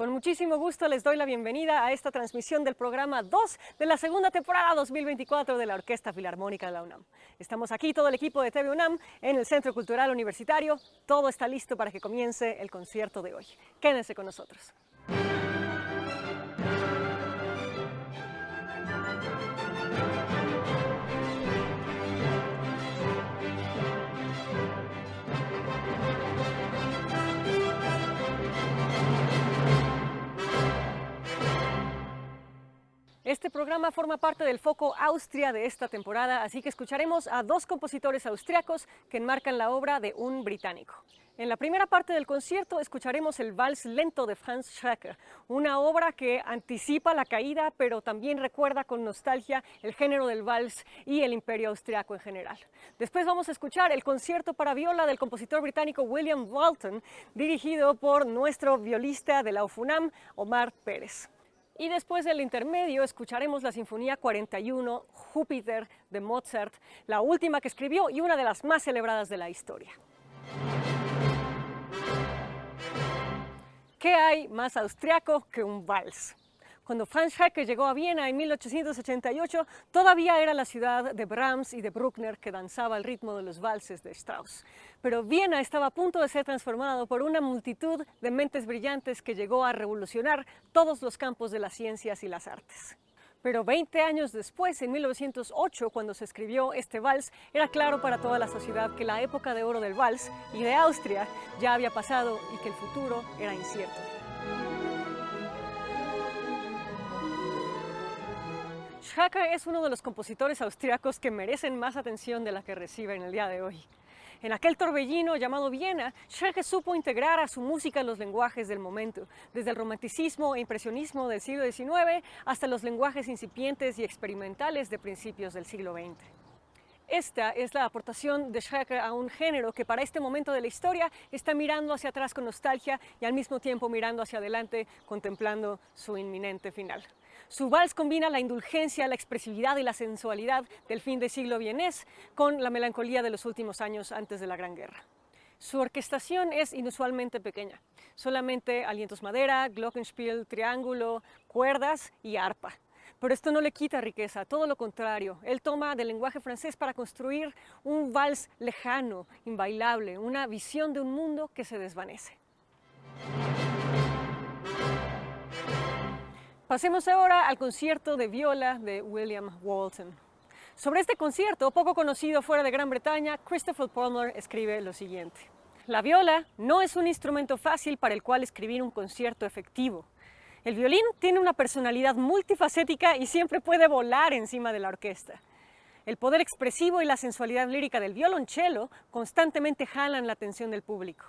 Con muchísimo gusto les doy la bienvenida a esta transmisión del programa 2 de la segunda temporada 2024 de la Orquesta Filarmónica de la UNAM. Estamos aquí, todo el equipo de TV UNAM, en el Centro Cultural Universitario. Todo está listo para que comience el concierto de hoy. Quédense con nosotros. Este programa forma parte del foco Austria de esta temporada, así que escucharemos a dos compositores austriacos que enmarcan la obra de un británico. En la primera parte del concierto escucharemos el Vals Lento de Franz Schreker, una obra que anticipa la caída, pero también recuerda con nostalgia el género del vals y el imperio austriaco en general. Después vamos a escuchar el concierto para viola del compositor británico William Walton, dirigido por nuestro violista de la UFUNAM, Omar Pérez. Y después del intermedio escucharemos la Sinfonía 41, Júpiter, de Mozart, la última que escribió y una de las más celebradas de la historia. ¿Qué hay más austriaco que un vals? Cuando Franz Schreker llegó a Viena en 1888, todavía era la ciudad de Brahms y de Bruckner que danzaba al ritmo de los valses de Strauss. Pero Viena estaba a punto de ser transformado por una multitud de mentes brillantes que llegó a revolucionar todos los campos de las ciencias y las artes. Pero 20 años después, en 1908, cuando se escribió este vals, era claro para toda la sociedad que la época de oro del vals y de Austria ya había pasado y que el futuro era incierto. Schreker es uno de los compositores austriacos que merecen más atención de la que reciben el día de hoy. En aquel torbellino llamado Viena, Schreker supo integrar a su música los lenguajes del momento, desde el romanticismo e impresionismo del siglo XIX hasta los lenguajes incipientes y experimentales de principios del siglo XX. Esta es la aportación de Schreker a un género que para este momento de la historia está mirando hacia atrás con nostalgia y al mismo tiempo mirando hacia adelante, contemplando su inminente final. Su vals combina la indulgencia, la expresividad y la sensualidad del fin del siglo vienés con la melancolía de los últimos años antes de la Gran Guerra. Su orquestación es inusualmente pequeña, solamente alientos madera, glockenspiel, triángulo, cuerdas y arpa. Pero esto no le quita riqueza, todo lo contrario. Él toma del lenguaje francés para construir un vals lejano, inbailable, una visión de un mundo que se desvanece. Pasemos ahora al concierto de viola de William Walton. Sobre este concierto, poco conocido fuera de Gran Bretaña, Christopher Palmer escribe lo siguiente: la viola no es un instrumento fácil para el cual escribir un concierto efectivo. El violín tiene una personalidad multifacética y siempre puede volar encima de la orquesta. El poder expresivo y la sensualidad lírica del violonchelo constantemente jalan la atención del público.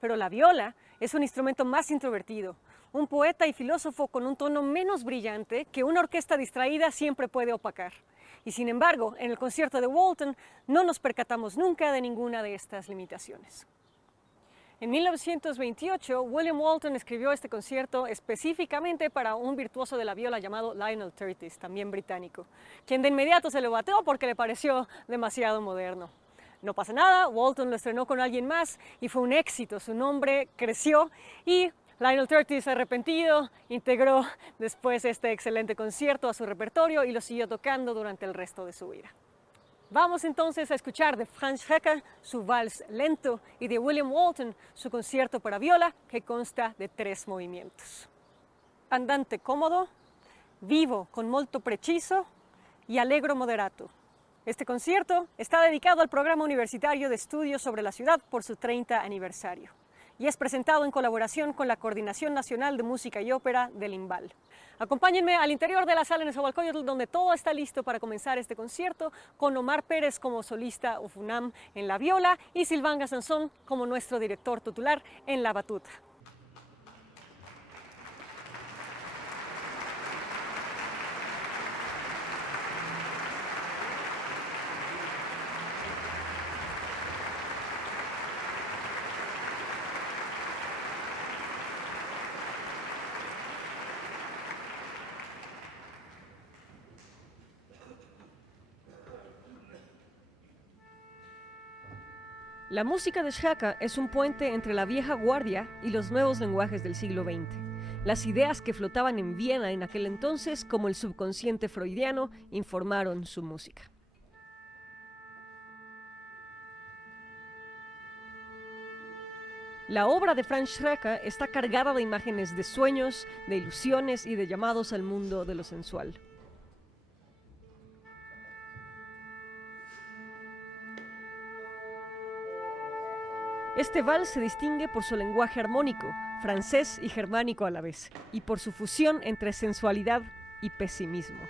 Pero la viola es un instrumento más introvertido, un poeta y filósofo con un tono menos brillante que una orquesta distraída siempre puede opacar. Y sin embargo, en el concierto de Walton no nos percatamos nunca de ninguna de estas limitaciones. En 1928, William Walton escribió este concierto específicamente para un virtuoso de la viola llamado Lionel Curtis, también británico, quien de inmediato se lo bateó porque le pareció demasiado moderno. No pasa nada, Walton lo estrenó con alguien más y fue un éxito, su nombre creció y Lionel Curtis, arrepentido, integró después este excelente concierto a su repertorio y lo siguió tocando durante el resto de su vida. Vamos entonces a escuchar de Franz Schreker su vals lento y de William Walton su concierto para viola que consta de 3 movimientos. Andante cómodo, vivo con molto preciso y allegro moderato. Este concierto está dedicado al Programa Universitario de Estudios sobre la Ciudad por su 30 aniversario y es presentado en colaboración con la Coordinación Nacional de Música y Ópera del INVAL. Acompáñenme al interior de la sala Nezahualcóyotl, donde todo está listo para comenzar este concierto, con Omar Pérez como solista UFUNAM en la viola y Sylvain Gassenson como nuestro director titular en la batuta. La música de Schreker es un puente entre la vieja guardia y los nuevos lenguajes del siglo XX. Las ideas que flotaban en Viena en aquel entonces, como el subconsciente freudiano, informaron su música. La obra de Franz Schreker está cargada de imágenes de sueños, de ilusiones y de llamados al mundo de lo sensual. Este vals se distingue por su lenguaje armónico, francés y germánico a la vez, y por su fusión entre sensualidad y pesimismo.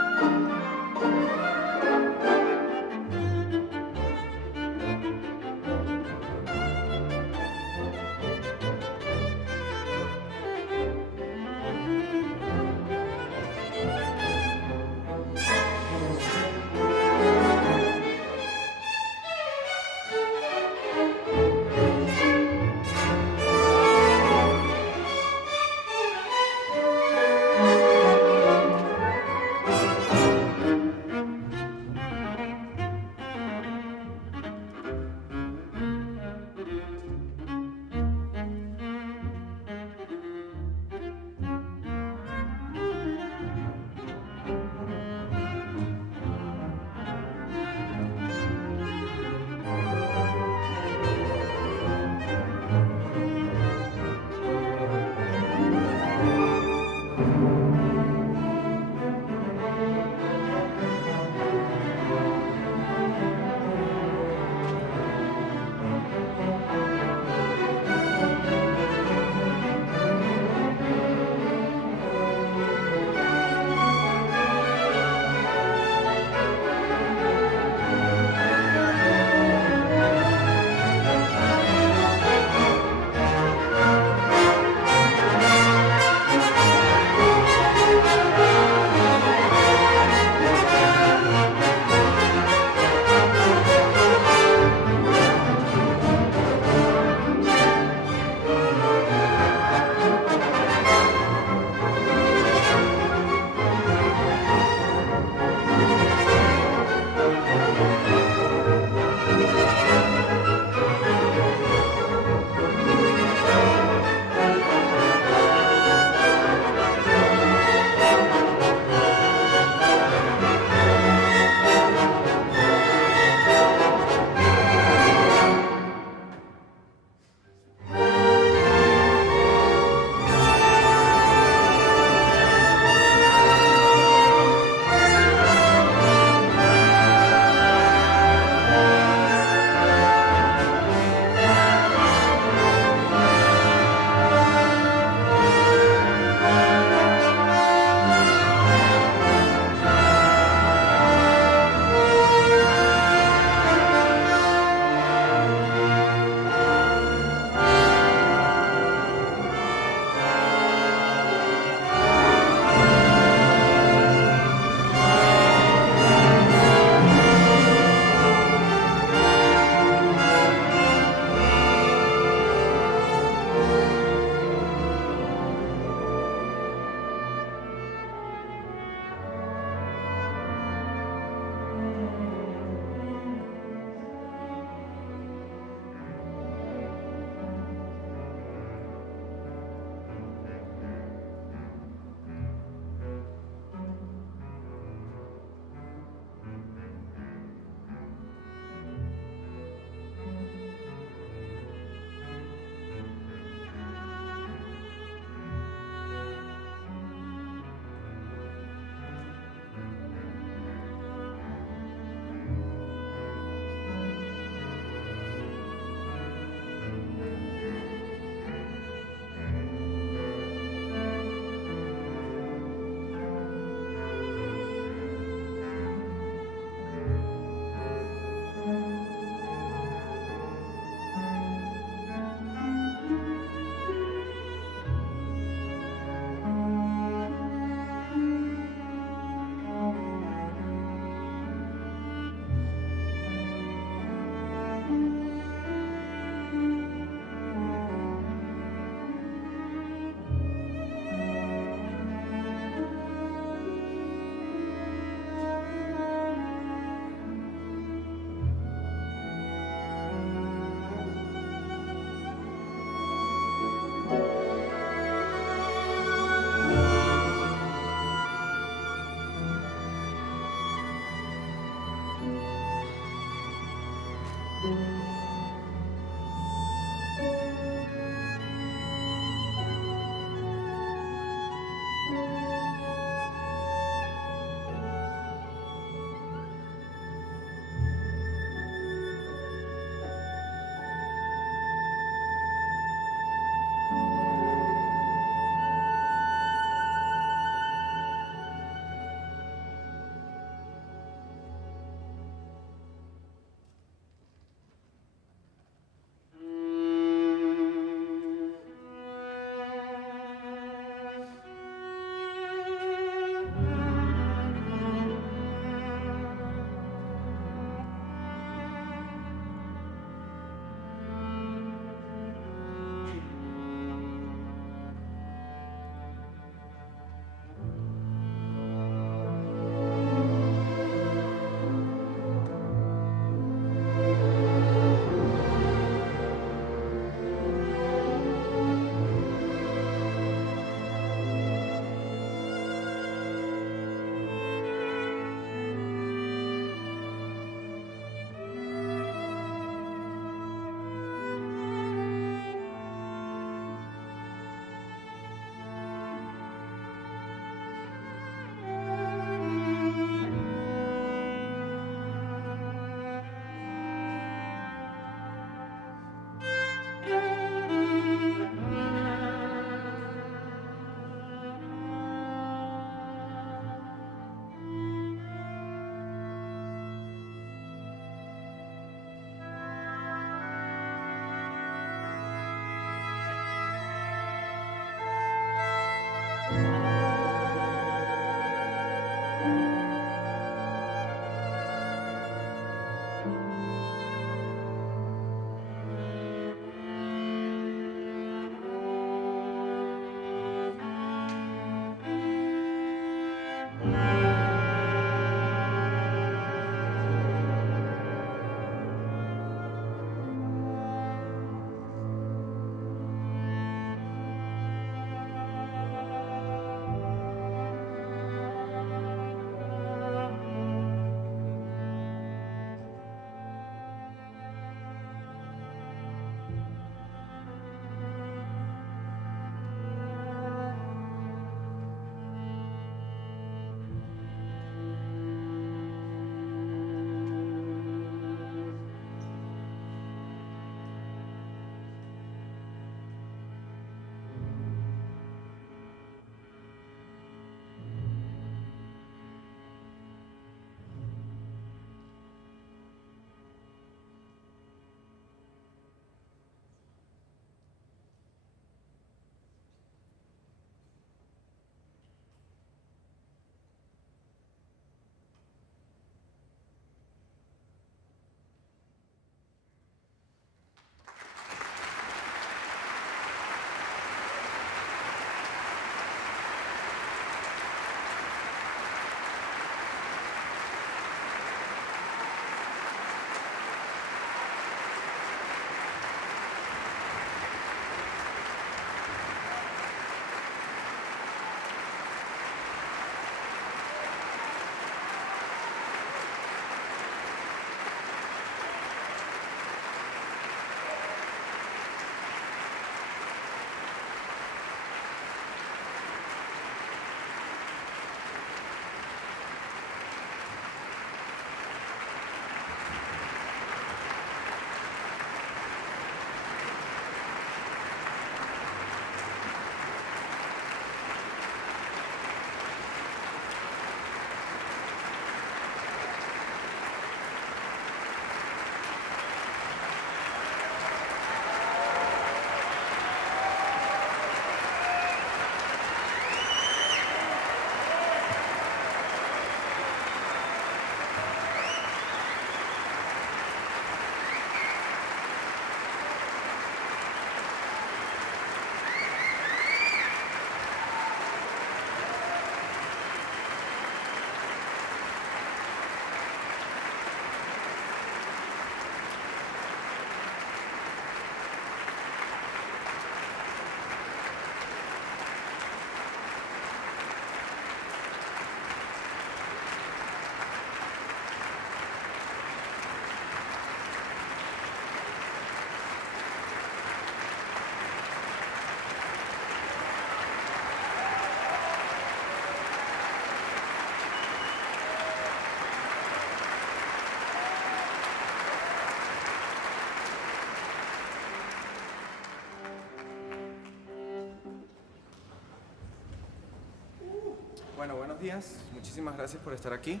Bueno, buenos días. Muchísimas gracias por estar aquí.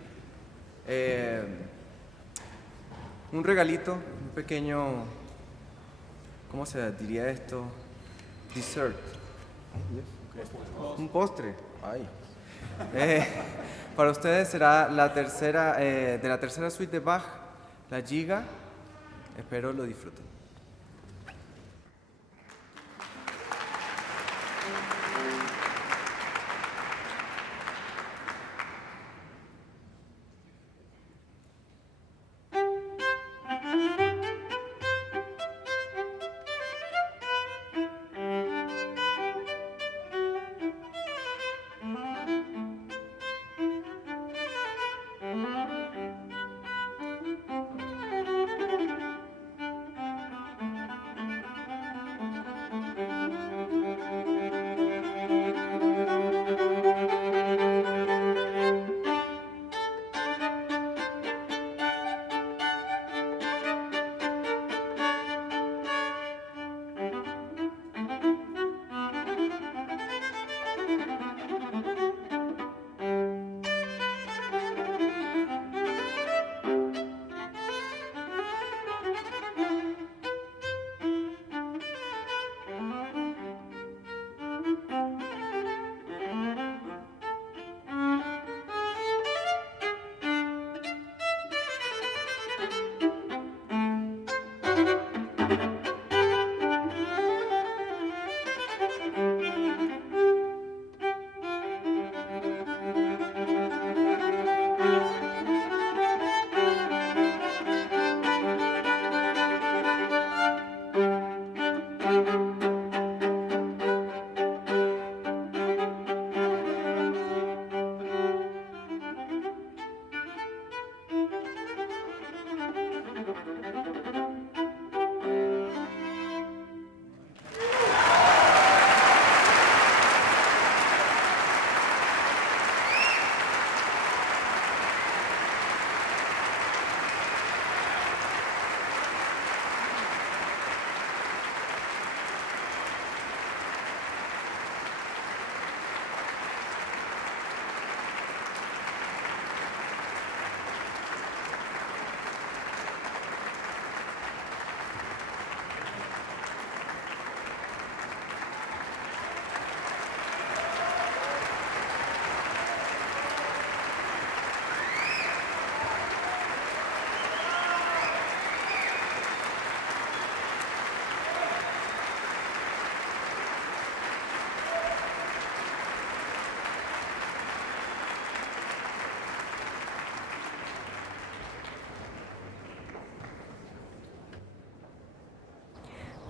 Un regalito, un pequeño, ¿cómo se diría esto? Dessert. Un postre. Ay. Para ustedes será la tercera, de la tercera suite de Bach, la Giga. Espero lo disfruten.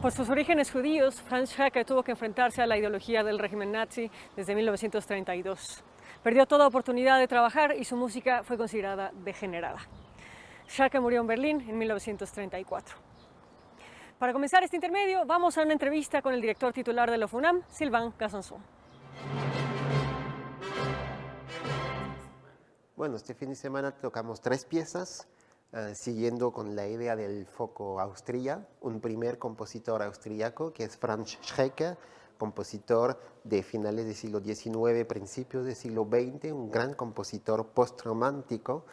Por sus orígenes judíos, Franz Schreker tuvo que enfrentarse a la ideología del régimen nazi desde 1932. Perdió toda oportunidad de trabajar y su música fue considerada degenerada. Schreker murió en Berlín en 1934. Para comenzar este intermedio, vamos a una entrevista con el director titular de la FUNAM, Sylvain Cassançon. Bueno, este fin de semana tocamos 3 piezas, siguiendo con la idea del foco Austria, un primer compositor austriaco que es Franz Schreker, compositor de finales del siglo XIX, principios del siglo XX, un gran compositor postromántico.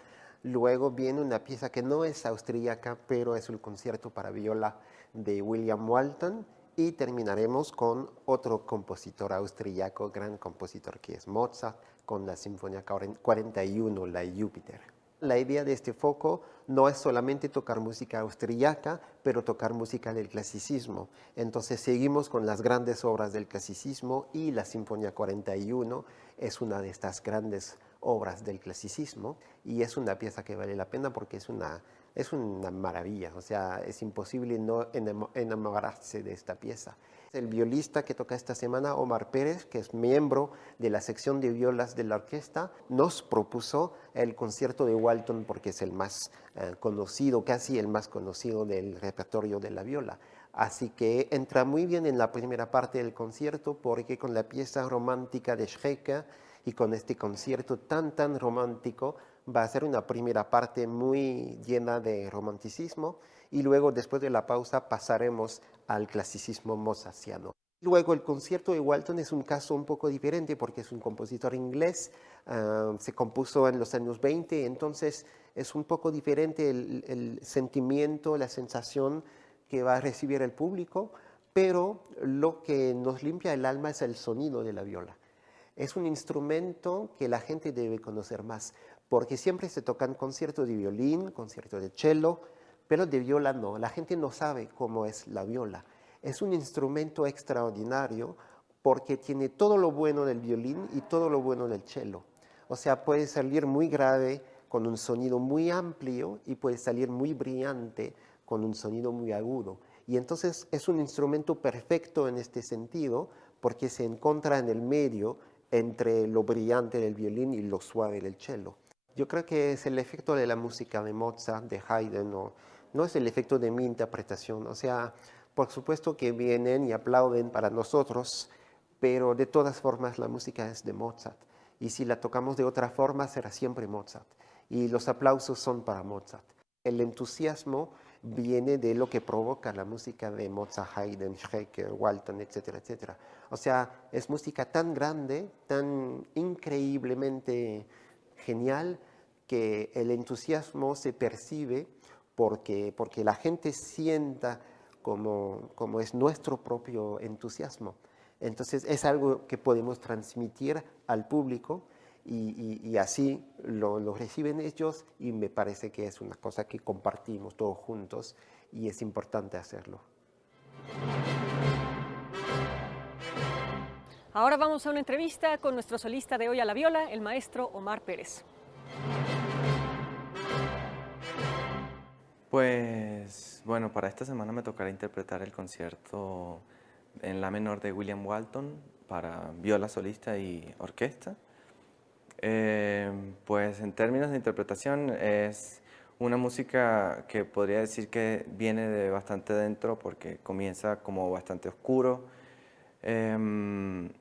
Luego viene una pieza que no es austríaca, pero es el concierto para viola de William Walton, y terminaremos con otro compositor austriaco, gran compositor que es Mozart, con la Sinfonía 41, la Júpiter. La idea de este foco no es solamente tocar música austriaca, pero tocar música del clasicismo. Entonces seguimos con las grandes obras del clasicismo y la Sinfonía 41 es una de estas grandes obras del clasicismo y es una pieza que vale la pena porque es una maravilla, o sea, es imposible no enamorarse de esta pieza. El violista que toca esta semana, Omar Pérez, que es miembro de la sección de violas de la orquesta, nos propuso el concierto de Walton porque es el más conocido, casi el más conocido del repertorio de la viola. Así que entra muy bien en la primera parte del concierto porque con la pieza romántica de Schreker y con este concierto tan romántico va a ser una primera parte muy llena de romanticismo y luego después de la pausa pasaremos al clasicismo mozartiano. Luego el concierto de Walton es un caso un poco diferente porque es un compositor inglés, se compuso en los años 20, entonces es un poco diferente el sentimiento, la sensación que va a recibir el público, pero lo que nos limpia el alma es el sonido de la viola. Es un instrumento que la gente debe conocer más, porque siempre se tocan conciertos de violín, conciertos de cello, pero de viola no. La gente no sabe cómo es la viola. Es un instrumento extraordinario porque tiene todo lo bueno del violín y todo lo bueno del cello. O sea, puede salir muy grave con un sonido muy amplio y puede salir muy brillante con un sonido muy agudo. Y entonces es un instrumento perfecto en este sentido porque se encuentra en el medio entre lo brillante del violín y lo suave del cello. Yo creo que es el efecto de la música de Mozart, de Haydn, no es el efecto de mi interpretación. O sea, por supuesto que vienen y aplauden para nosotros, pero de todas formas la música es de Mozart. Y si la tocamos de otra forma, será siempre Mozart. Y los aplausos son para Mozart. El entusiasmo viene de lo que provoca la música de Mozart, Haydn, Schreker, Walton, etcétera, etcétera. O sea, es música tan grande, tan increíblemente genial, que el entusiasmo se percibe porque la gente sienta como es nuestro propio entusiasmo. Entonces es algo que podemos transmitir al público y así lo reciben ellos y me parece que es una cosa que compartimos todos juntos y es importante hacerlo. Ahora vamos a una entrevista con nuestro solista de hoy a la viola, el maestro Omar Pérez. Pues bueno, para esta semana me tocará interpretar el concierto en la menor de William Walton para viola solista y orquesta. Pues en términos de interpretación es una música que podría decir que viene de bastante dentro porque comienza como bastante oscuro. Creo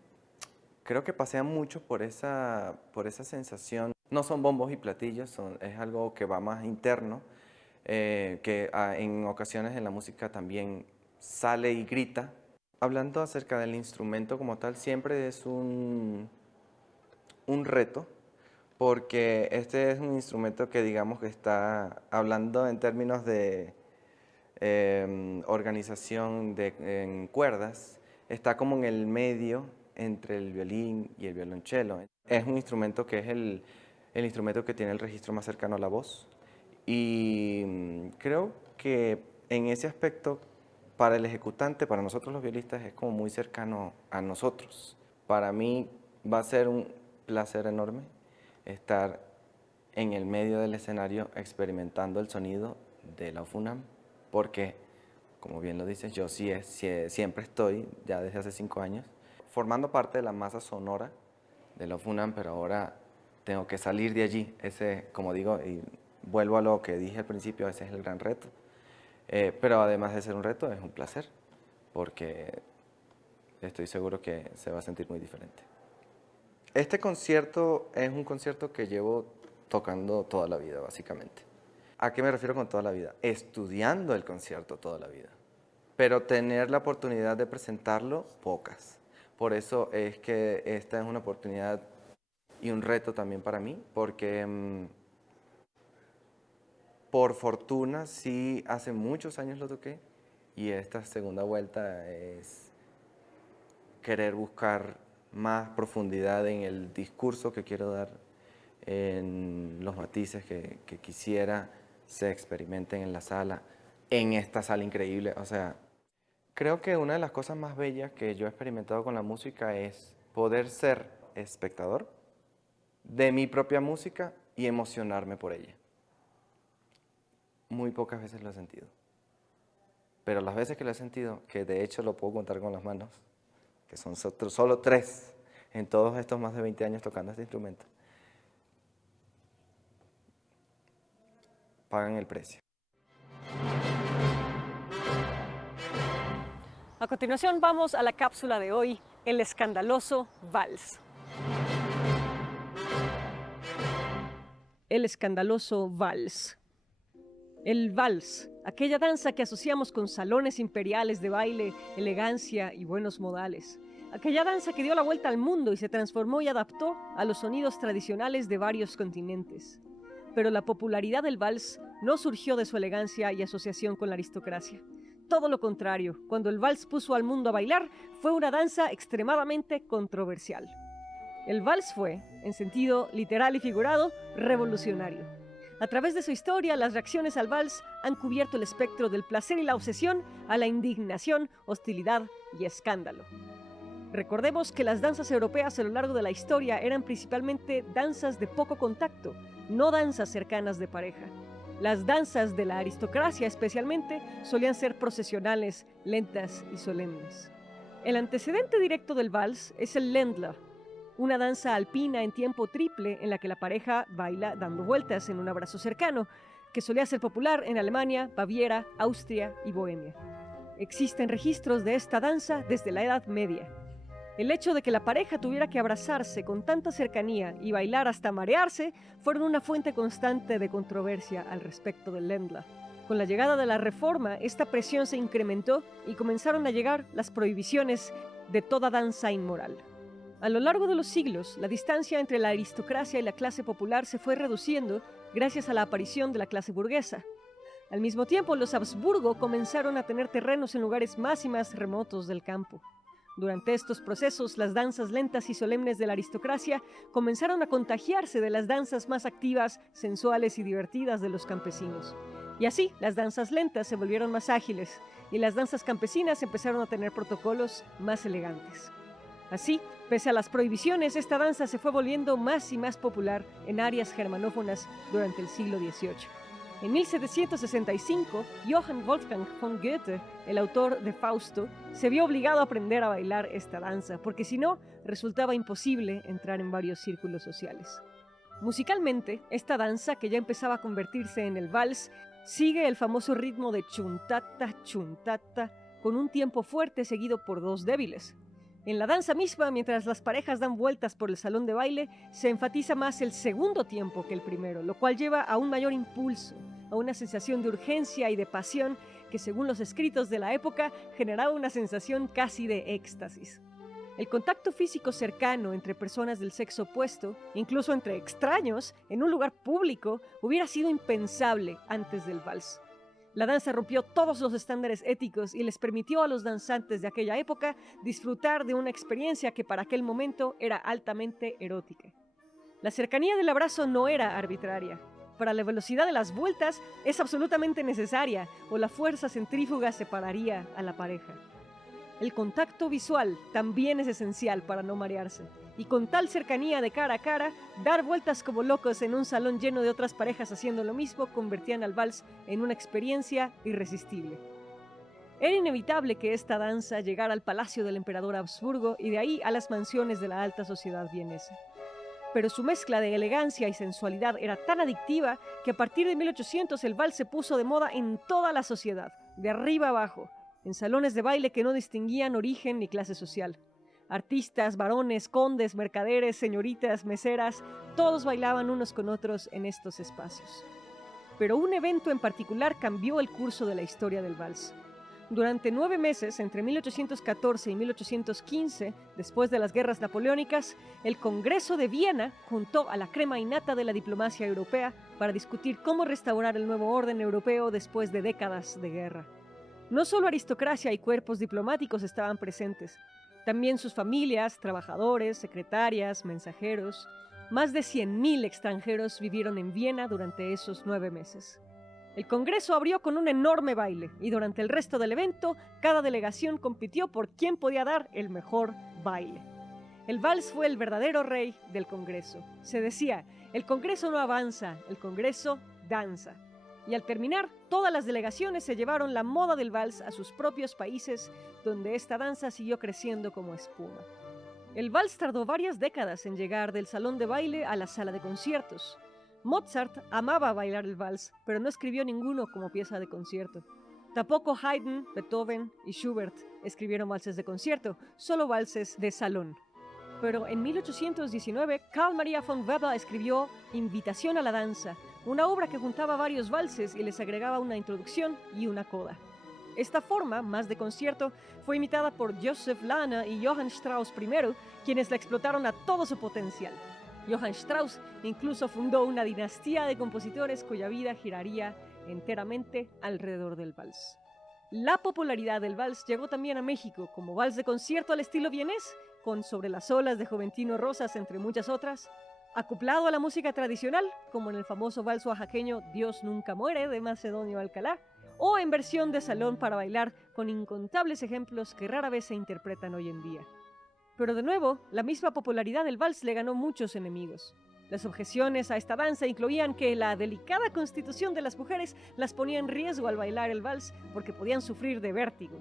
que pasea mucho por esa sensación. No son bombos y platillos, es algo que va más interno, que en ocasiones en la música también sale y grita. Hablando acerca del instrumento como tal, siempre es un reto, porque este es un instrumento que digamos que está hablando en términos de organización en cuerdas, está como en el medio entre el violín y el violonchelo. Es un instrumento que es el instrumento que tiene el registro más cercano a la voz y creo que en ese aspecto para el ejecutante, para nosotros los violistas, es como muy cercano a nosotros. Para mí va a ser un placer enorme estar en el medio del escenario experimentando el sonido de la UFUNAM, porque, como bien lo dices, yo siempre estoy, ya desde hace 5 años, formando parte de la masa sonora de la UFUNAM, pero ahora tengo que salir de allí. Ese, como digo, y vuelvo a lo que dije al principio, ese es el gran reto. Pero además de ser un reto, es un placer, porque estoy seguro que se va a sentir muy diferente. Este concierto es un concierto que llevo tocando toda la vida, básicamente. ¿A qué me refiero con toda la vida? Estudiando el concierto toda la vida, pero tener la oportunidad de presentarlo, pocas. Por eso es que esta es una oportunidad y un reto también para mí, porque por fortuna sí hace muchos años lo toqué y esta segunda vuelta es querer buscar más profundidad en el discurso que quiero dar, en los matices que quisiera se experimenten en la sala, en esta sala increíble. O sea, creo que una de las cosas más bellas que yo he experimentado con la música es poder ser espectador de mi propia música y emocionarme por ella. Muy pocas veces lo he sentido. Pero las veces que lo he sentido, que de hecho lo puedo contar con las manos, que son solo 3 en todos estos más de 20 años tocando este instrumento, pagan el precio. A continuación vamos a la cápsula de hoy, el escandaloso vals. El escandaloso vals. El vals, aquella danza que asociamos con salones imperiales de baile, elegancia y buenos modales. Aquella danza que dio la vuelta al mundo y se transformó y adaptó a los sonidos tradicionales de varios continentes. Pero la popularidad del vals no surgió de su elegancia y asociación con la aristocracia. Todo lo contrario, cuando el vals puso al mundo a bailar, fue una danza extremadamente controversial. El vals fue, en sentido literal y figurado, revolucionario. A través de su historia, las reacciones al vals han cubierto el espectro del placer y la obsesión a la indignación, hostilidad y escándalo. Recordemos que las danzas europeas a lo largo de la historia eran principalmente danzas de poco contacto, no danzas cercanas de pareja. Las danzas de la aristocracia especialmente solían ser procesionales, lentas y solemnes. El antecedente directo del vals es el Ländler, una danza alpina en tiempo triple en la que la pareja baila dando vueltas en un abrazo cercano, que solía ser popular en Alemania, Baviera, Austria y Bohemia. Existen registros de esta danza desde la Edad Media. El hecho de que la pareja tuviera que abrazarse con tanta cercanía y bailar hasta marearse fueron una fuente constante de controversia al respecto del Ländler. Con la llegada de la Reforma, esta presión se incrementó y comenzaron a llegar las prohibiciones de toda danza inmoral. A lo largo de los siglos, la distancia entre la aristocracia y la clase popular se fue reduciendo gracias a la aparición de la clase burguesa. Al mismo tiempo, los Habsburgo comenzaron a tener terrenos en lugares más y más remotos del campo. Durante estos procesos, las danzas lentas y solemnes de la aristocracia comenzaron a contagiarse de las danzas más activas, sensuales y divertidas de los campesinos. Y así, las danzas lentas se volvieron más ágiles y las danzas campesinas empezaron a tener protocolos más elegantes. Así, pese a las prohibiciones, esta danza se fue volviendo más y más popular en áreas germanófonas durante el siglo XVIII. En 1765, Johann Wolfgang von Goethe, el autor de Fausto, se vio obligado a aprender a bailar esta danza, porque si no, resultaba imposible entrar en varios círculos sociales. Musicalmente, esta danza, que ya empezaba a convertirse en el vals, sigue el famoso ritmo de chuntata, chuntata, con un tiempo fuerte seguido por dos débiles. En la danza misma, mientras las parejas dan vueltas por el salón de baile, se enfatiza más el segundo tiempo que el primero, lo cual lleva a un mayor impulso, a una sensación de urgencia y de pasión que, según los escritos de la época, generaba una sensación casi de éxtasis. El contacto físico cercano entre personas del sexo opuesto, incluso entre extraños, en un lugar público, hubiera sido impensable antes del vals. La danza rompió todos los estándares éticos y les permitió a los danzantes de aquella época disfrutar de una experiencia que para aquel momento era altamente erótica. La cercanía del abrazo no era arbitraria. Para la velocidad de las vueltas es absolutamente necesaria o la fuerza centrífuga separaría a la pareja. El contacto visual también es esencial para no marearse. Y con tal cercanía de cara a cara, dar vueltas como locos en un salón lleno de otras parejas haciendo lo mismo convertían al vals en una experiencia irresistible. Era inevitable que esta danza llegara al palacio del emperador Habsburgo y de ahí a las mansiones de la alta sociedad vienesa. Pero su mezcla de elegancia y sensualidad era tan adictiva que a partir de 1800 el vals se puso de moda en toda la sociedad, de arriba a abajo, en salones de baile que no distinguían origen ni clase social. Artistas, varones, condes, mercaderes, señoritas, meseras, todos bailaban unos con otros en estos espacios. Pero un evento en particular cambió el curso de la historia del vals. Durante 9 meses, entre 1814 y 1815, después de las guerras napoleónicas, el Congreso de Viena juntó a la crema innata de la diplomacia europea para discutir cómo restaurar el nuevo orden europeo después de décadas de guerra. No solo aristocracia y cuerpos diplomáticos estaban presentes, también sus familias, trabajadores, secretarias, mensajeros. Más de 100.000 extranjeros vivieron en Viena durante esos 9 meses. El Congreso abrió con un enorme baile y durante el resto del evento, cada delegación compitió por quién podía dar el mejor baile. El vals fue el verdadero rey del Congreso. Se decía, el Congreso no avanza, el Congreso danza. Y al terminar, todas las delegaciones se llevaron la moda del vals a sus propios países, donde esta danza siguió creciendo como espuma. El vals tardó varias décadas en llegar del salón de baile a la sala de conciertos. Mozart amaba bailar el vals, pero no escribió ninguno como pieza de concierto. Tampoco Haydn, Beethoven y Schubert escribieron valses de concierto, solo valses de salón. Pero en 1819, Carl Maria von Weber escribió Invitación a la danza, una obra que juntaba varios valses y les agregaba una introducción y una coda. Esta forma, más de concierto, fue imitada por Joseph Lana y Johann Strauss I, quienes la explotaron a todo su potencial. Johann Strauss incluso fundó una dinastía de compositores cuya vida giraría enteramente alrededor del vals. La popularidad del vals llegó también a México como vals de concierto al estilo vienés, con Sobre las olas de Juventino Rosas, entre muchas otras, acoplado a la música tradicional, como en el famoso vals oaxaqueño Dios nunca muere de Macedonio Alcalá, o en versión de salón para bailar con incontables ejemplos que rara vez se interpretan hoy en día. Pero de nuevo, la misma popularidad del vals le ganó muchos enemigos. Las objeciones a esta danza incluían que la delicada constitución de las mujeres las ponía en riesgo al bailar el vals porque podían sufrir de vértigo.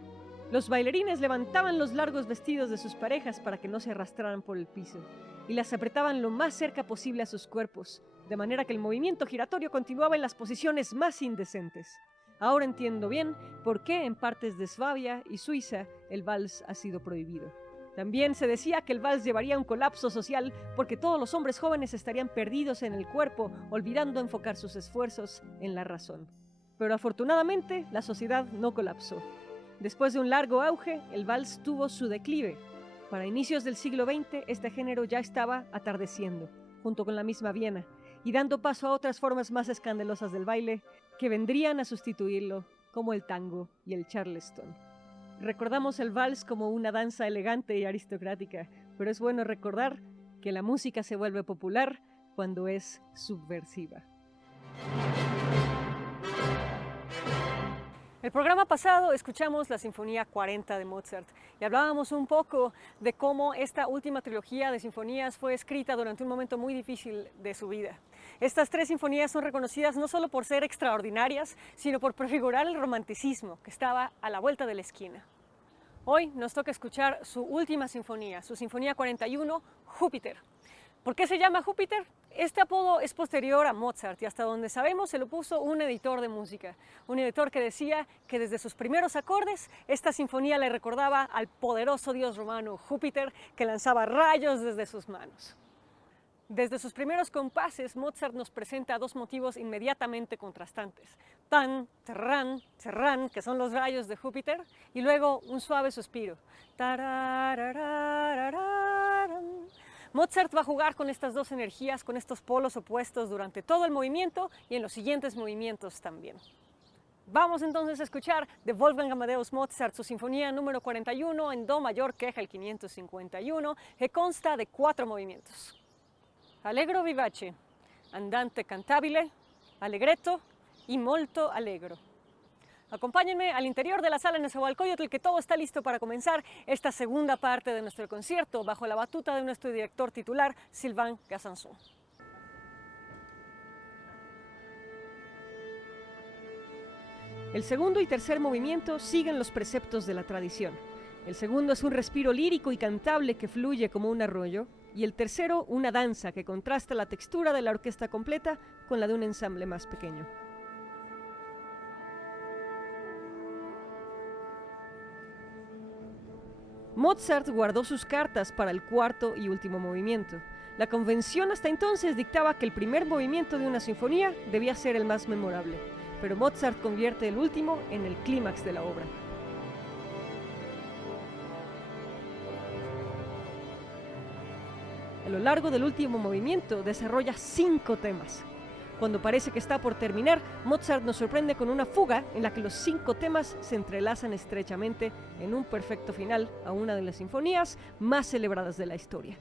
Los bailarines levantaban los largos vestidos de sus parejas para que no se arrastraran por el piso y las apretaban lo más cerca posible a sus cuerpos, de manera que el movimiento giratorio continuaba en las posiciones más indecentes. Ahora entiendo bien por qué en partes de Suabia y Suiza el vals ha sido prohibido. También se decía que el vals llevaría a un colapso social porque todos los hombres jóvenes estarían perdidos en el cuerpo, olvidando enfocar sus esfuerzos en la razón. Pero afortunadamente la sociedad no colapsó. Después de un largo auge, el vals tuvo su declive. Para inicios del siglo XX, este género ya estaba atardeciendo, junto con la misma Viena, y dando paso a otras formas más escandalosas del baile que vendrían a sustituirlo, como el tango y el charleston. Recordamos el vals como una danza elegante y aristocrática, pero es bueno recordar que la música se vuelve popular cuando es subversiva. El programa pasado escuchamos la Sinfonía 40 de Mozart y hablábamos un poco de cómo esta última trilogía de sinfonías fue escrita durante un momento muy difícil de su vida. Estas 3 sinfonías son reconocidas no solo por ser extraordinarias, sino por prefigurar el romanticismo que estaba a la vuelta de la esquina. Hoy nos toca escuchar su última sinfonía, su Sinfonía 41, Júpiter. ¿Por qué se llama Júpiter? Este apodo es posterior a Mozart y hasta donde sabemos se lo puso un editor de música. Un editor que decía que desde sus primeros acordes esta sinfonía le recordaba al poderoso dios romano Júpiter que lanzaba rayos desde sus manos. Desde sus primeros compases, Mozart nos presenta 2 motivos inmediatamente contrastantes. Tan, terrán, serrán, que son los rayos de Júpiter, y luego un suave suspiro. Mozart va a jugar con estas 2 energías, con estos polos opuestos durante todo el movimiento y en los siguientes movimientos también. Vamos entonces a escuchar de Wolfgang Amadeus Mozart su Sinfonía número 41 en Do mayor queja el 551, que consta de 4 movimientos. Allegro vivace, andante cantabile, allegretto y molto allegro. Acompáñenme al interior de la sala Nezahualcóyotl, que todo está listo para comenzar esta segunda parte de nuestro concierto bajo la batuta de nuestro director titular, Sylvain Gassanson. El segundo y tercer movimiento siguen los preceptos de la tradición. El segundo es un respiro lírico y cantable que fluye como un arroyo, y el tercero una danza que contrasta la textura de la orquesta completa con la de un ensamble más pequeño. Mozart guardó sus cartas para el cuarto y último movimiento. La convención hasta entonces dictaba que el primer movimiento de una sinfonía debía ser el más memorable, pero Mozart convierte el último en el clímax de la obra. A lo largo del último movimiento desarrolla 5 temas. Cuando parece que está por terminar, Mozart nos sorprende con una fuga en la que los 5 temas se entrelazan estrechamente en un perfecto final a una de las sinfonías más celebradas de la historia.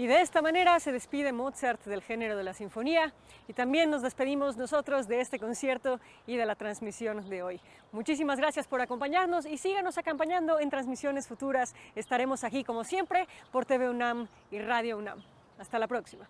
Y de esta manera se despide Mozart del género de la sinfonía y también nos despedimos nosotros de este concierto y de la transmisión de hoy. Muchísimas gracias por acompañarnos y síganos acompañando en transmisiones futuras. Estaremos aquí como siempre por TV UNAM y Radio UNAM. Hasta la próxima.